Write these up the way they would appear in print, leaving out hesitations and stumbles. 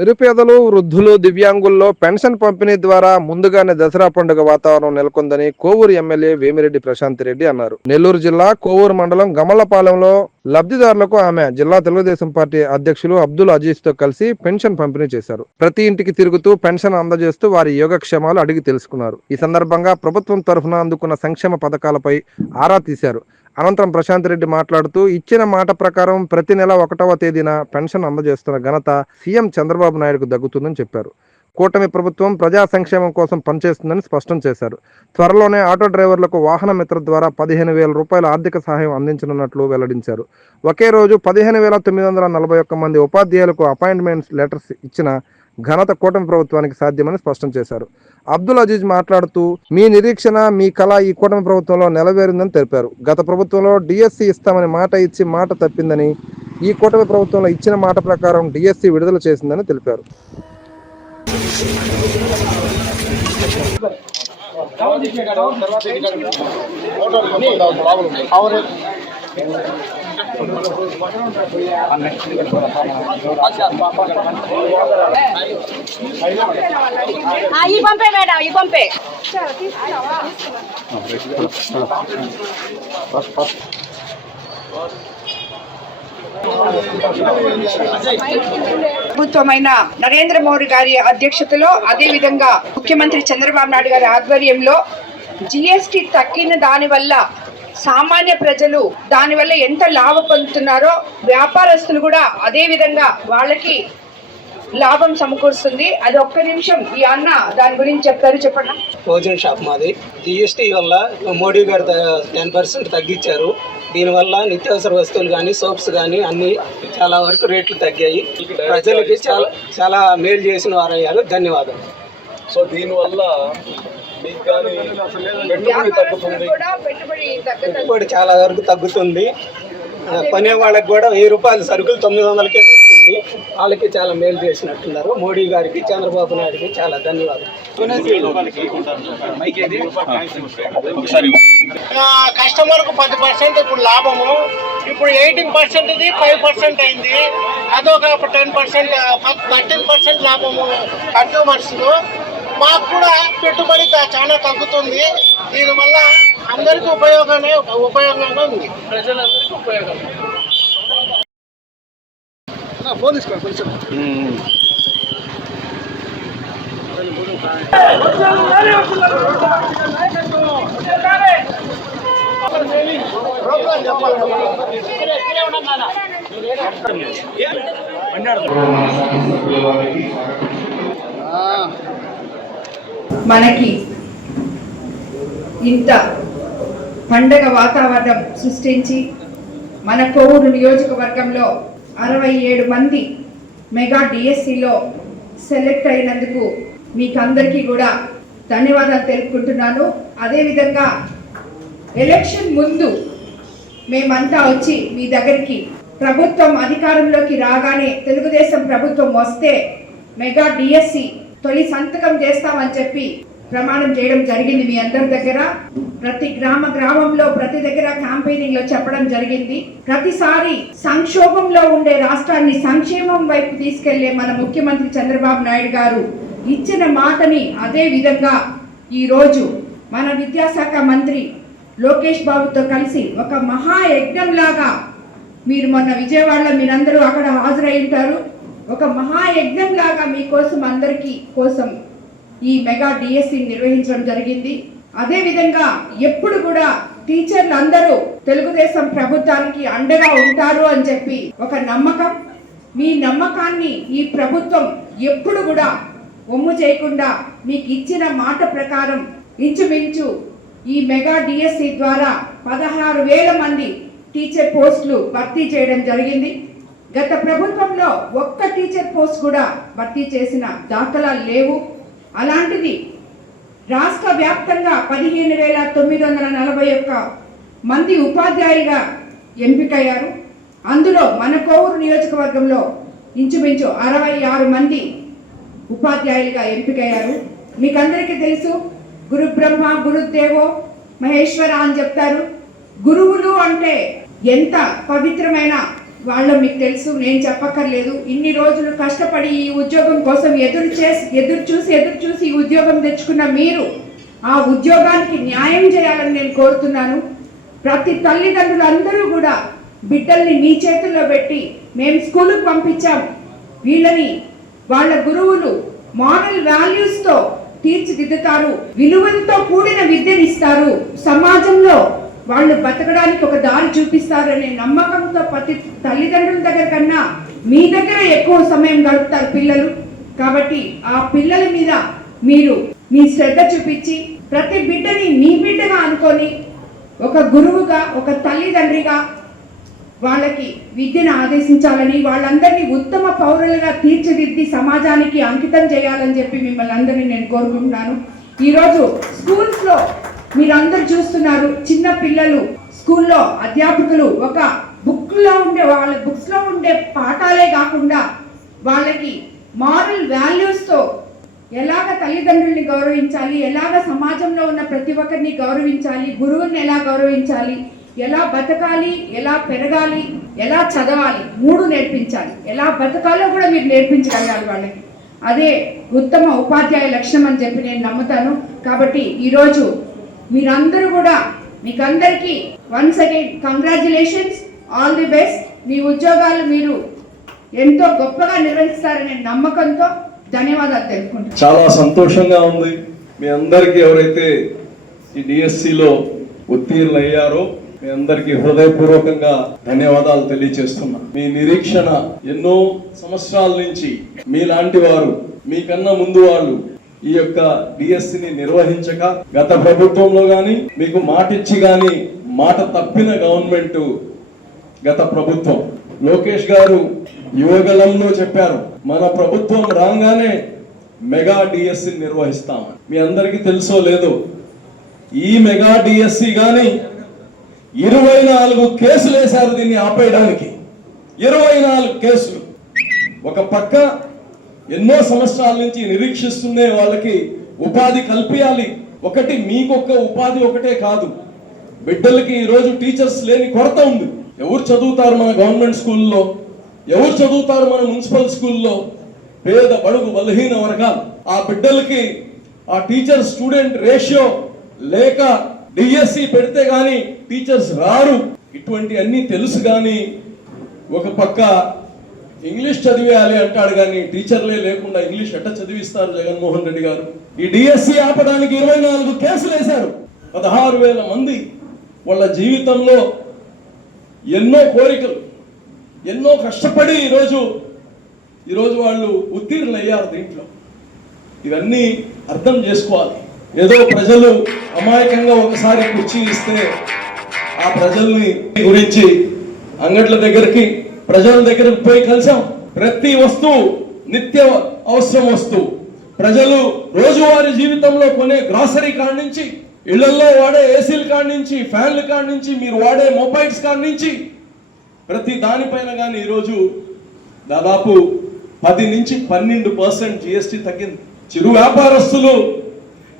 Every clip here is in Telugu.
నిరుపేదలు, వృద్ధులు, దివ్యాంగుల్లో పెన్షన్ పంపిణీ ద్వారా ముందుగానే దసరా పండుగ వాతావరణం నెలకొందని కోవూరు ఎమ్మెల్యే వేమిరెడ్డి ప్రశాంత్ రెడ్డి అన్నారు. నెల్లూరు జిల్లా కోవూరు మండలం గమలపాలెంలో లబ్ధిదారులకు ఆమె జిల్లా తెలుగుదేశం పార్టీ అధ్యక్షులు అబ్దుల్ అజీజ్ తో కలిసి పెన్షన్ పంపిణీ చేశారు. ప్రతి ఇంటికి తిరుగుతూ పెన్షన్ అందజేస్తూ వారి యోగక్షేమాలు అడిగి తెలుసుకున్నారు. ఈ సందర్భంగా ప్రభుత్వం తరఫున అందుకున్న సంక్షేమ పథకాలపై ఆరా తీశారు. అనంతరం ప్రశాంత్ రెడ్డి మాట్లాడుతూ ఇచ్చిన మాట ప్రకారం ప్రతి నెల 1వ తేదీన పెన్షన్ అందజేస్తున్న ఘనత సీఎం చంద్రబాబు నాయుడుకు దక్కుతుందని చెప్పారు. కూటమి ప్రభుత్వం ప్రజా సంక్షేమం కోసం పనిచేస్తుందని స్పష్టం చేశారు. త్వరలోనే ఆటో డ్రైవర్లకు వాహన మిత్ర ద్వారా 15,000 రూపాయల ఆర్థిక సహాయం అందించనున్నట్లు వెల్లడించారు. ఒకే రోజు 15,941 మంది ఉపాధ్యాయులకు అపాయింట్మెంట్ లెటర్స్ ఇచ్చిన ఘనత కూటమి ప్రభుత్వానికి సాధ్యమని స్పష్టం చేశారు. అబ్దుల్ అజీజ్ మాట్లాడుతూ మీ నిరీక్షణ, మీ కళ ఈ కూటమి ప్రభుత్వంలో నెరవేరిందని తెలిపారు. గత ప్రభుత్వంలో డిఎస్సి ఇస్తామని మాట ఇచ్చి మాట తప్పిందని, ఈ కూటమి ప్రభుత్వంలో ఇచ్చిన మాట ప్రకారం డిఎస్సి విడుదల చేసిందని తెలిపారు. ఈ పంపే మేడం, ఈ పంపే ప్రభుత్వమైన నరేంద్ర మోడీ గారి అధ్యక్షతలో, అదే విధంగా ముఖ్యమంత్రి చంద్రబాబు నాయుడు గారి ఆధ్వర్యంలో జిఎస్టి తగ్గిన దాని వల్ల సామాన్య ప్రజలు దానివల్ల ఎంత లాభం పొందుతున్నారో వ్యాపారస్తులు కూడా అదే విధంగా వాళ్ళకి లాభం సమకూరుస్తుంది. అది ఒక్క నిమిషం ఈ అన్న దాని గురించి చెప్తారు. చెప్పండి. భోజన షాప్ మాది. జిఎస్టీ వల్ల మోడీ గారు 10% తగ్గించారు. దీనివల్ల నిత్యావసర వస్తువులు కానీ, సోప్స్ కానీ అన్ని చాలా వరకు రేట్లు తగ్గాయి. ప్రజలకి చాలా చాలా మేలు చేసిన వారయ్యారు. ధన్యవాదాలు. సో దీనివల్ల పెట్టుబడి చాలా వరకు తగ్గుతుంది. కొనే వాళ్ళకి కూడా 1000 రూపాయల సరుకులు 900కే వస్తుంది. వాళ్ళకి చాలా మేలు చేసినట్టున్నారు. మోడీ గారికి, చంద్రబాబు నాయుడుకి చాలా ధన్యవాదాలు. కస్టమర్కు 10% ఇప్పుడు లాభము. ఇప్పుడు 18% 5% అయింది. అదొక 10% 13% లాభము కస్టమర్స్. మాకు కూడా పెట్టుబడి చాలా తగ్గుతుంది. దీనివల్ల అందరికీ ఉపయోగంగా ఉంది. ప్రజలందరికీ ఉపయోగం. ఫోన్ తీసుకోండి కొంచెం. మనకి ఇంత పండగ వాతావరణం సృష్టించి మన కోవూరు నియోజకవర్గంలో 67 మంది మెగా డిఎస్సిలో సెలెక్ట్ అయినందుకు మీకు అందరికీ కూడా ధన్యవాదాలు తెలుపుకుంటున్నాను. అదేవిధంగా ఎలక్షన్ ముందు మేమంతా వచ్చి మీ దగ్గరికి ప్రభుత్వం అధికారంలోకి రాగానే, తెలుగుదేశం ప్రభుత్వం వస్తే మెగా డిఎస్సి తొలి సంతకం చేస్తామని చెప్పి ప్రమాణం చేయడం జరిగింది. మీ అందరి దగ్గర ప్రతి గ్రామంలో ప్రతి దగ్గర క్యాంపెయినింగ్ లో చెప్పడం జరిగింది. ప్రతిసారి సంక్షోభంలో ఉండే రాష్ట్రాన్ని సంక్షేమం వైపు తీసుకెళ్లే మన ముఖ్యమంత్రి చంద్రబాబు నాయుడు గారు ఇచ్చిన మాటని అదే విధంగా ఈ రోజు మన విద్యాశాఖ మంత్రి లోకేష్ బాబుతో కలిసి ఒక మహాయజ్ఞం లాగా, మీరు మొన్న విజయవాడలో మీరందరూ అక్కడ హాజరై ఉంటారు, ఒక మహాయజ్ఞం లాగా మీకోసం అందరికీ కోసం ఈ మెగా డిఎస్సి నిర్వహించడం జరిగింది. అదే విధంగా ఎప్పుడు కూడా టీచర్లు అందరూ తెలుగుదేశం ప్రభుత్వానికి అండగా ఉంటారు అని చెప్పి ఒక నమ్మకం. మీ నమ్మకాన్ని ఈ ప్రభుత్వం ఎప్పుడు కూడా ఒమ్ము చేయకుండా మీకు ఇచ్చిన మాట ప్రకారం ఇంచుమించు ఈ మెగా డిఎస్సి ద్వారా 16,000 మంది టీచర్ పోస్టులు భర్తీ చేయడం జరిగింది. గత ప్రభుత్వంలో ఒక్క టీచర్ పోస్ట్ కూడా భర్తీ చేసిన దాఖలాలు లేవు. అలాంటిది రాష్ట్ర వ్యాప్తంగా 15,941 మంది ఉపాధ్యాయులుగా ఎంపికయ్యారు. అందులో మన కోవూరు నియోజకవర్గంలో ఇంచుమించు 66 మంది ఉపాధ్యాయులుగా ఎంపికయ్యారు. మీకు అందరికీ తెలుసు, గురు బ్రహ్మ గురుదేవో మహేశ్వర అని చెప్తారు. గురువులు అంటే ఎంత పవిత్రమైన వాళ్ళ మీకు తెలుసు, నేను చెప్పక్కర్లేదు. ఇన్ని రోజులు కష్టపడి ఈ ఉద్యోగం కోసం ఎదురు చూసి ఈ ఉద్యోగం తెచ్చుకున్న మీరు ఆ ఉద్యోగానికి న్యాయం చేయాలని నేను కోరుతున్నాను. ప్రతి తల్లిదండ్రులందరూ కూడా బిడ్డల్ని మీ చేతుల్లో పెట్టి మేము స్కూలుకు పంపించాం, వీళ్ళని వాళ్ళ గురువులు మారల్ వాల్యూస్తో తీర్చిదిద్దుతారు, విలువలతో కూడిన విద్యనిస్తారు, సమాజంలో వాళ్ళు బతకడానికి ఒక దారి చూపిస్తారు అనే నమ్మకంతో ప్రతి తల్లిదండ్రుల దగ్గర కన్నా మీ దగ్గర ఎక్కువ సమయం గడుపుతారు పిల్లలు. కాబట్టి ఆ పిల్లల మీద మీరు మీ శ్రద్ధ చూపించి ప్రతి బిడ్డని మీ బిడ్డగా అనుకొని ఒక గురువుగా ఒక తల్లిదండ్రిగా వాళ్ళకి విద్యను ఆదేశించాలని, వాళ్ళందరినీ ఉత్తమ పౌరులుగా తీర్చిదిద్ది సమాజానికి అంకితం చేయాలని చెప్పి మిమ్మల్ని అందరినీ నేను కోరుకుంటున్నాను. ఈరోజు స్కూల్స్లో మీరందరూ చూస్తున్నారు, చిన్న పిల్లలు స్కూల్లో అధ్యాపకులు ఒక వాళ్ళ బుక్స్లో ఉండే పాఠాలే కాకుండా వాళ్ళకి మారల్ వాల్యూస్తో ఎలాగ తల్లిదండ్రుల్ని గౌరవించాలి, ఎలాగ సమాజంలో ఉన్న ప్రతి ఒక్కరిని గౌరవించాలి, గురువుని ఎలా గౌరవించాలి, ఎలా బతకాలి, ఎలా పెరగాలి, ఎలా చదవాలి, 3 నేర్పించాలి. ఎలా బతకాలో కూడా మీరు నేర్పించగలగాలి వాళ్ళకి. అదే ఉత్తమ ఉపాధ్యాయ లక్ష్యం అని చెప్పి నేను నమ్ముతాను. కాబట్టి ఈరోజు మీరందరూ కూడా మీకందరికీ once again congratulations, all the best. మీ ఉద్యోగాలు మీరు ఎంతో గొప్పగా నిర్వహిస్తారనే నమ్మకంతో ధన్యవాదాలు తెలుపుకుంటున్నాను. చాలా సంతోషంగా ఉంది. మీ అందరికీ ఎవరైతే ఈ డిఎస్సిలో ఉత్తీర్ణులయ్యారో మీ అందరికీ హృదయపూర్వకంగా ధన్యవాదాలు తెలియజేస్తున్నా. మీ నిరీక్షణ ఎన్నో సంవత్సరాల నుంచి మీలాంటి వారు, మీకన్నా ముందు వాళ్ళు ఈ యొక్క డిఎస్సిని నిర్వహించక గత ప్రభుత్వంలో గాని మీకు మాట ఇచ్చి గాని మాట తప్పిన గవర్నమెంట్ గత ప్రభుత్వం. లోకేష్ గారు యువగలంలో చెప్పారు, మన ప్రభుత్వం రాగానే మెగా డిఎస్సి నిర్వహిస్తాం. మీ అందరికీ తెలుసో లేదో, ఈ మెగా డిఎస్సి గాని 24 కేసులు వేశారు దీన్ని ఆపేయడానికి. 24 కేసులు. ఒక పక్క ఎన్నో సంవత్సరాల నుంచి నిరీక్షిస్తున్నే వాళ్ళకి ఉపాధి కల్పించాలి. ఒకటి మీకొక్క ఉపాధి ఒకటే కాదు, బిడ్డలకి ఈరోజు టీచర్స్ లేని కొరత ఉంది. ఎవరు చదువుతారు మన గవర్నమెంట్ స్కూల్లో, ఎవరు చదువుతారు మన మున్సిపల్ స్కూల్లో? పేద బడుగు బలహీన వర్గాలు. ఆ బిడ్డలకి ఆ టీచర్ స్టూడెంట్ రేషియో లేక డిఎస్సి పెడితే గాని టీచర్స్ రారు. ఇటువంటి అన్ని తెలుసు గాని ఒక పక్క ఇంగ్లీష్ చదివేయాలి అంటాడు కానీ టీచర్లే లేకుండా ఇంగ్లీష్ ఎట్ట చదివిస్తారు జగన్మోహన్ రెడ్డి గారు? ఈ డిఎస్సి ఆపడానికి 24 కేసులు వేశారు. 16,000 మంది వాళ్ళ జీవితంలో ఎన్నో కోరికలు, ఎన్నో కష్టపడి ఈరోజు వాళ్ళు ఉత్తీర్ణులయ్యారు దీంట్లో. ఇవన్నీ అర్థం చేసుకోవాలి. ఏదో ప్రజలు అమాయకంగా ఒకసారి కుర్చీ ఇస్తే ఆ ప్రజల్ని గురించి అంగట్ల దగ్గరికి ప్రజల దగ్గరకు పోయి కలిసాం. ప్రతి వస్తువు నిత్య అవసరం వస్తువు, ప్రజలు రోజువారీ జీవితంలో కొనే గ్రాసరీ కాడి నుంచి, ఇళ్లలో వాడే ఏసీల కాడి నుంచి, ఫ్యాన్ల కాడి నుంచి, మీరు వాడే మొబైల్స్ కాడి నుంచి ప్రతి దానిపైన కానీ ఈరోజు దాదాపు 10 నుంచి 12% జిఎస్టీ తగ్గింది. చిరు వ్యాపారస్తులు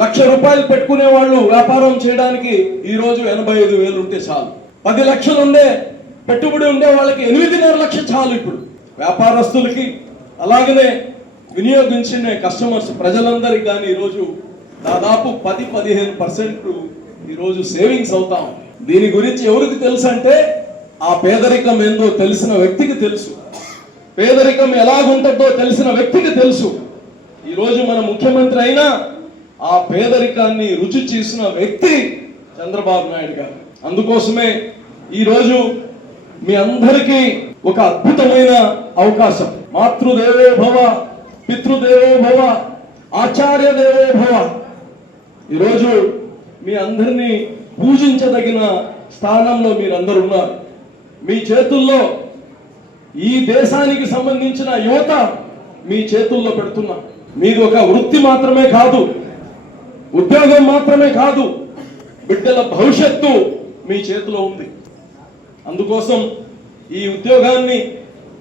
₹1,00,000 పెట్టుకునే వాళ్ళు వ్యాపారం చేయడానికి ఈరోజు 85,000 ఉంటే చాలు. 10 లక్షలు ఉండే పెట్టుబడి ఉండే వాళ్ళకి 8.5 లక్షలు చాలు ఇప్పుడు వ్యాపారస్తులకి. అలాగనే వినియోగించిన కస్టమర్స్ ప్రజలందరికీ కానీ ఈరోజు దాదాపు 10-15% ఈరోజు సేవింగ్స్ అవుతాం. దీని గురించి ఎవరికి తెలుసు అంటే ఆ పేదరికం ఏందో తెలిసిన వ్యక్తికి తెలుసు, పేదరికం ఎలాగుంటుందో తెలిసిన వ్యక్తికి తెలుసు. ఈరోజు మన ముఖ్యమంత్రి అయినా ఆ పేదరికాన్ని రుచి చేసిన వ్యక్తి చంద్రబాబు నాయుడు గారు. అందుకోసమే ఈరోజు మీ అందరికీ ఒక అద్భుతమైన అవకాశం. మాతృదేవో భవ, పితృదేవో భవ, ఆచార్య దేవో భవ. ఈరోజు మీ అందరినీ పూజించదగిన స్థానంలో మీరందరూ ఉన్నారు. మీ చేతుల్లో ఈ దేశానికి సంబంధించిన యువత మీ చేతుల్లో పెడుతున్నా. మీది ఒక వృత్తి మాత్రమే కాదు, ఉద్యోగం మాత్రమే కాదు, బిడ్డల భవిష్యత్తు మీ చేతిలో ఉంది. అందుకోసం ఈ ఉద్యోగాన్ని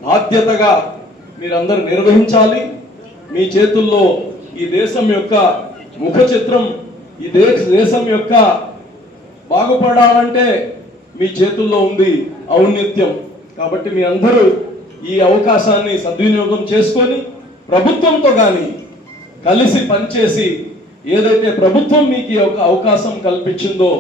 బాధ్యతగా మీరందరూ నిర్వహించాలి. మీ చేతుల్లో ఈ దేశం యొక్క ముఖ చిత్రం, ఈ దేశం యొక్క బాగుపడాలంటే మీ చేతుల్లో ఉంది ఔన్నత్యం. కాబట్టి మీ అందరూ ఈ అవకాశాన్ని సద్వినియోగం చేసుకొని ప్రభుత్వంతో కానీ కలిసి పనిచేసి ఏదైతే ప్రభుత్వం మీకు ఈ అవకాశం కల్పించిందో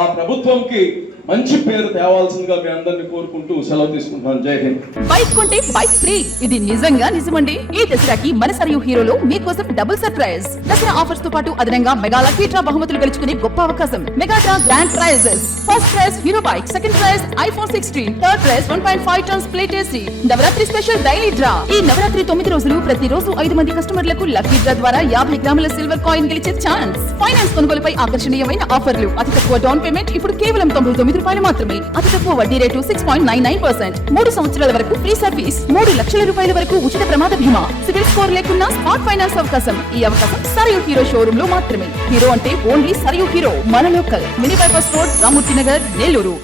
ఆ ప్రభుత్వంకి మంచి పేరు తేవాల్సిందిగా మీ అందరినీ కోరుకుంటూ సెలవు తీసుకుంటున్నాను. జై హింద్. బైక్ కొంటే బైక్ ఫ్రీ, ఇది నిజంగా నిజమండి. ఈ దసరాకి మన సరియు హీరోలో మీకోసం డబుల్ సర్ప్రైజ్. దసరా ఆఫర్స్ తో పాటు అదనంగా మెగా లక్కీ డ్రా బహుమతులు గెలుచుకునే గొప్ప అవకాశం. Mega draw grand prizes. First prize Hero bike, second prize iPhone 16, third prize 1.5 tons split AC. Navratri special daily draw. ఈ నవరాత్రి 9 రోజులు ప్రతిరోజు 5 మంది కస్టమర్లకు లక్కీ డ్రా ద్వారా 50 గ్రాముల సిల్వర్ కాయిన్ గెలిచే ఛాన్స్. ఫైనాన్స్ కొనుగోలుపై ఆకర్షణీయమైన ఆఫర్లు. అతి తక్కువ డౌన్ పేమెంట్ ఇప్పుడు కేవలం 99 రూపాయలు మాత్రమే. అతి తక్కువ వడ్డీ రేటు 6.99%. 3 సంవత్సరాల వరకు ఫ్రీ సర్వీస్. 3 లక్షల రూపాయల వరకు ఉచిత ప్రమాద బీమా. సివిల్ స్కోర్ లేకున్నా స్మార్ట్ ఫైనాన్స్ అవకాశం. ఈ అవకాశం సరియు హీరో షోరూమ్ లో మాత్రమే. హీరో అంటే ఓన్లీ సరియు హీరో. మన local mini bypass road, Ramamurthy Nagar, Nellore.